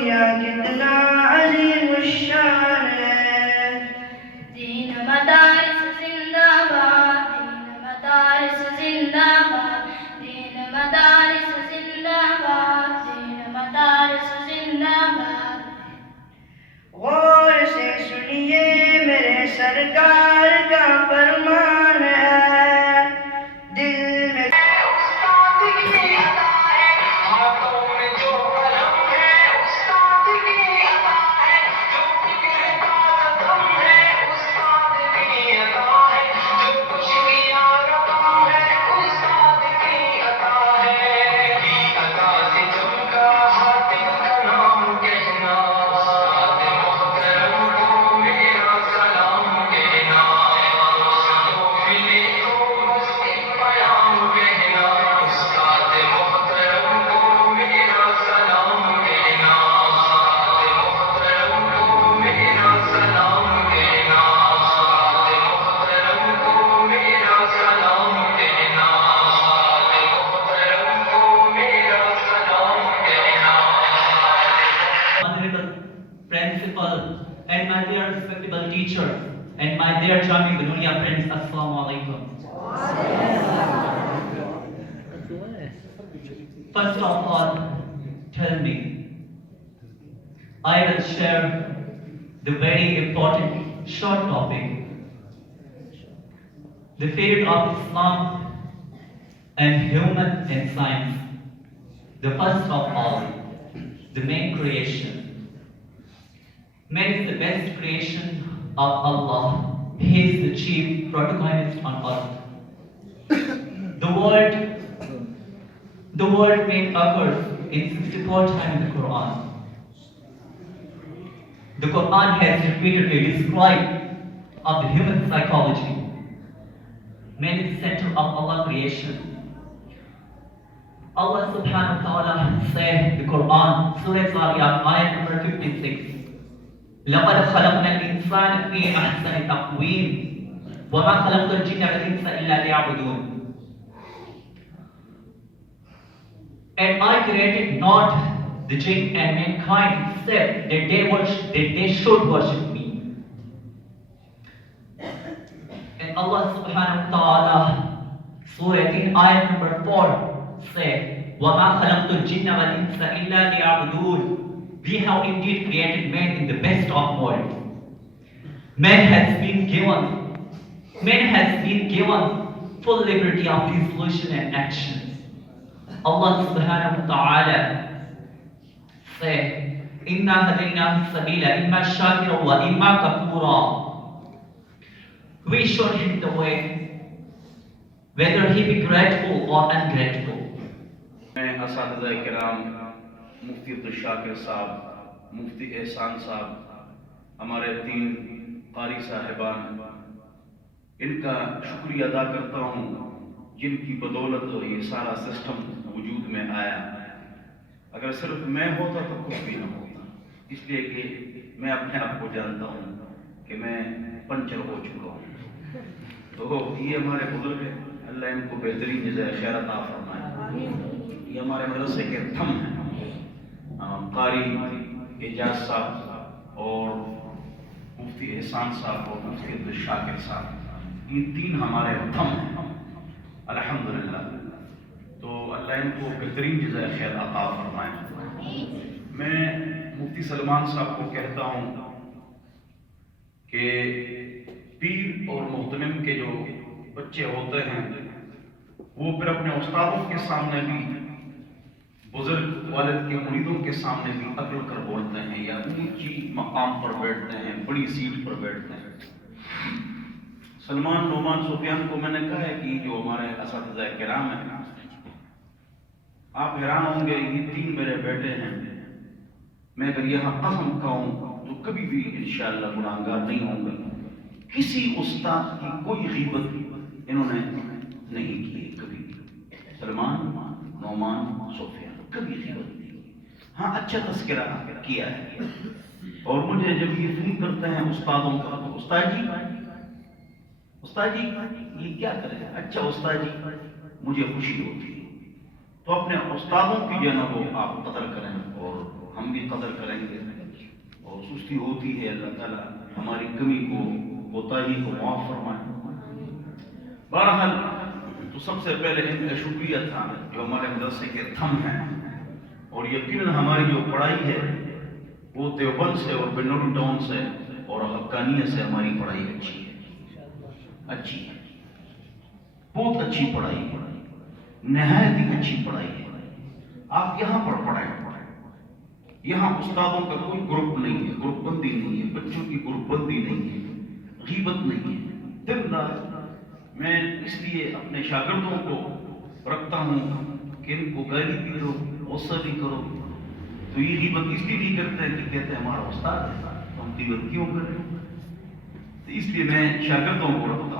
دیا کتنا عظیم الشان ہے. دین مدارس زندہ باد، دین مدارس زندہ باد، دین مدارس زندہ باد، دین مدارس زندہ باد. غور سے سنیے میرے سرکار کا فرمان ہے. دل میں principal and my dear respectable teachers and my dear charming Benulia friends, Assalamu alaikum. First of all, tell me, I will share the very important short topic, the failure of Islam and human and science. The first of all, the main creation. Man is the best creation of Allah. He is the chief protagonist on earth. The word man occurs in 64 times in the Quran. The Quran has repeatedly described of the human psychology. Man is the center of Allah's creation. Allah subhanahu wa ta'ala said in the Quran, Surah Zariyat, ayat number 56, لَقَدْ خَلَقْنَا الْإِنسَانَ فِي أَحْسَنِ تَقْوِيمٍ وَمَا خَلَقْتُ الْجِنَّ وَالْإِنسَ إِلَّا لِيَعْبُدُونَ. And I created not the jinn and mankind except that they should worship me. And Allah subhanahu wa ta'ala, Surah Tin, ayat number 4 said, وَمَا خَلَقْتُ الْجِنَّ وَالْإِنسَ إِلَّا لِيَعْبُدُونَ. We have indeed created man in the best of worlds. Man has been given full liberty of resolution and actions. Allah subhanahu wa ta'ala said, إِنَّا هَدَيْنَاهُ السَّبِيلَ إِمَّا شَاكِرًا وَإِمَّا كَفُورًا. We showed him the way, whether he be grateful or ungrateful. میں اساتذہ کرام مفتی عبدالشاکر صاحب، مفتی احسان صاحب، ہمارے 3 قاری صاحبان، ان کا شکریہ ادا کرتا ہوں جن کی بدولت یہ سارا سسٹم وجود میں آیا. اگر صرف میں ہوتا تو کچھ بھی نہ ہوتا، اس لیے کہ میں اپنے آپ کو جانتا ہوں کہ میں پنچر ہو چکا ہوں. تو یہ ہمارے بزرگ ہیں، اللہ ان کو بہترین جزائے خیر عطا فرمائے. یہ ہمارے مدرسے کے تھم ہیں، قاری اعجاز صاحب اور مفتی احسان صاحب اور مفتی عبدالشاکر صاحب، یہ 3 ہمارے تھم ہیں الحمدللہ. تو اللہ ان کو بہترین جزائے خیر عطا فرمائے. میں مفتی سلمان صاحب کو کہتا ہوں کہ پیر اور محتمم کے جو بچے ہوتے ہیں وہ پھر اپنے استادوں کے سامنے بھی، بزرگ والد کے مریدوں کے سامنے بھی اکڑ کر بولتے ہیں یا اونچی مقام پر بیٹھتے ہیں، بڑی سیٹ پر بیٹھتے ہیں. سلمان، نعمان، سفیان کو میں نے کہا ہے کہ جو ہمارے اساتذہ کرام ہیں، آپ حیران ہوں گے، یہ 3 میرے بیٹے ہیں. میں اگر یہاں قسم کھاؤں تو کبھی بھی انشاءاللہ گناہگار نہیں ہوں گے. کسی استاد کی کوئی غیبت انہوں نے نہیں کی کبھی. سلمان، نعمان، سفیان کبھی غیبت نہیں کی. ہاں، اچھا تذکرہ کیا ہے. اور مجھے جب یہ فون کرتے ہیں استادوں کا تو استاد جی یہ کیا کرے؟ اچھا استاد جی مجھے خوشی ہوتی ہے. تو اپنے استادوں کی جو ہے نا وہ آپ قدر کریں اور ہم بھی قدر کریں گے. اور سستی ہوتی ہے، اللہ تعالیٰ ہماری کمی کو، کوتاہی کو معاف فرمائے. بہرحال تو سب سے پہلے ان کا شکریہ تھا جو ہمارے مدرسے کے تھم ہیں، اور یقیناً ہماری جو پڑھائی ہے وہ دیوبند سے اور بنوری ٹاؤن سے اور حقانیہ سے ہماری پڑھائی اچھی ہے، بہت اچھی پڑھائی ہے، نہایت ہی اچھی پڑھائی ہے. آپ یہاں پر پڑھیں، یہاں استادوں کا کوئی گروپ نہیں ہے، گروپ بندی نہیں ہے، بچوں کی گروپ بندی نہیں ہے، غیبت نہیں ہے. دن رات میں اس لیے اپنے شاگردوں کو رکھتا ہوں کہ ان کو گالی بھی دو، غصہ بھی کرو. تو یہ غیبت اس لیے نہیں کرتے ہیں کہ کہتے ہیں ہمارا استاد ہے، تو ہم غیبت کیوں کریں. تو اس لیے میں شاگردوں کو رکھتا